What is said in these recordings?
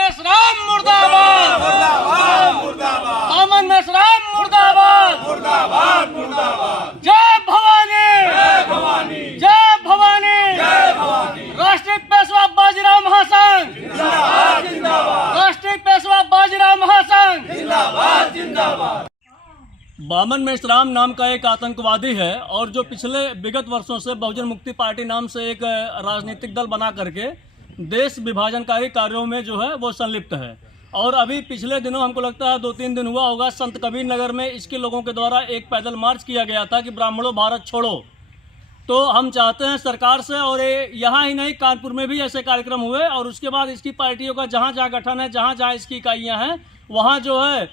मेश्राम मुर्दाबाद, बामन मेश्राम मुर्दाबाद, जय भवानी, जय भवानी, राष्ट्रीय पेशवा बाजीराव महासंघ, राष्ट्रीय पेशवा बाजीराव महासंघ। बामन मेश्राम नाम का एक आतंकवादी है और जो पिछले विगत वर्षों से बहुजन मुक्ति पार्टी नाम से एक राजनीतिक दल बना करके देश विभाजनकारी कार्यों में जो है वो संलिप्त है। और अभी पिछले दिनों हमको लगता है 2-3 दिन हुआ होगा, संत कबीर नगर में इसके लोगों के द्वारा एक पैदल मार्च किया गया था कि ब्राह्मणों भारत छोड़ो। तो हम चाहते हैं सरकार से, और यहाँ ही नहीं कानपुर में भी ऐसे कार्यक्रम हुए और उसके बाद इसकी पार्टियों का जहाँ जहाँ गठन है, जहाँ जहाँ इसकी इकाइयाँ हैं, वहाँ जो है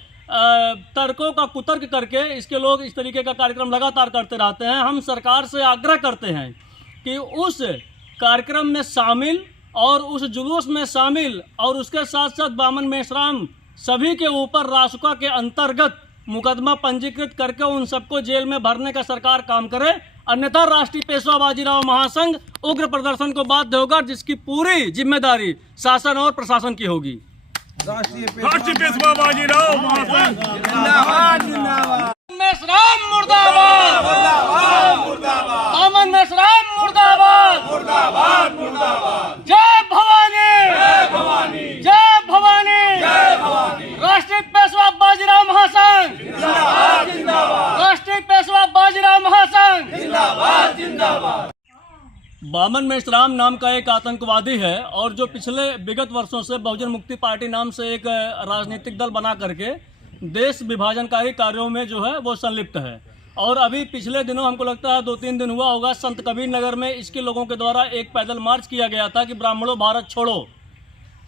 तर्कों का कुतर्क करके इसके लोग इस तरीके का कार्यक्रम लगातार करते रहते हैं। हम सरकार से आग्रह करते हैं कि उस कार्यक्रम में शामिल और उस जुलूस में शामिल और उसके साथ साथ बामन मेश्राम सभी के ऊपर रासुका के अंतर्गत मुकदमा पंजीकृत करके उन सबको जेल में भरने का सरकार काम करे, अन्यथा राष्ट्रीय पेशवा बाजीराव महासंघ उग्र प्रदर्शन को बाध्य होगा, जिसकी पूरी जिम्मेदारी शासन और प्रशासन की होगी। राष्ट्रीय पेशवा बाजीराव महासंघ जिंदाबाद, जिंदाबाद। मेश्राम मुर्दाबाद, बामन मेश्राम मुर्दाबाद, जय भवानी, जय भवानी, राष्ट्रीय पेशवा बाजीराव महासंघ, राष्ट्रीय पेशवा बाजीराव महासंघ। बामन मेश्राम नाम का एक आतंकवादी है और जो पिछले विगत वर्षों से बहुजन मुक्ति पार्टी नाम से एक राजनीतिक दल बना करके देश विभाजनकारी कार्यों में जो है वो संलिप्त है। और अभी पिछले दिनों हमको लगता है 2-3 दिन हुआ होगा, संत कबीर नगर में इसके लोगों के द्वारा एक पैदल मार्च किया गया था कि ब्राह्मणों भारत छोड़ो।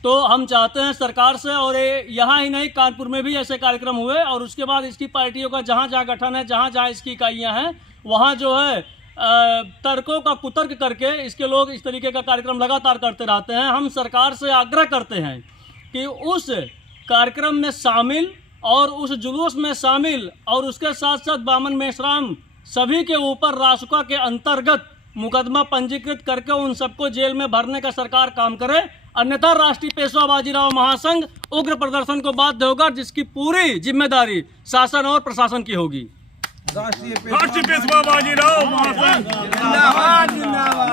तो हम चाहते हैं सरकार से, और यहाँ ही नहीं कानपुर में भी ऐसे कार्यक्रम हुए और उसके बाद इसकी पार्टियों का जहाँ जहाँ गठन है, जहाँ जहाँ इसकी इकाइयाँ हैं, वहाँ जो है तर्कों का कुतर्क करके इसके लोग इस तरीके का कार्यक्रम लगातार करते रहते हैं। हम सरकार से आग्रह करते हैं कि उस कार्यक्रम में शामिल और उस जुलूस में शामिल और उसके साथ साथ बामन मेश्राम सभी के ऊपर रासुका के अंतर्गत मुकदमा पंजीकृत करके उन सबको जेल में भरने का सरकार काम करे, अन्यथा राष्ट्रीय पेशवा बाजीराव महासंघ उग्र प्रदर्शन को बाध्य होगा, जिसकी पूरी जिम्मेदारी शासन और प्रशासन की होगी। राष्ट्रीय पेशवा बाजीराव महासंघ जिंदाबाद, जिंदाबाद।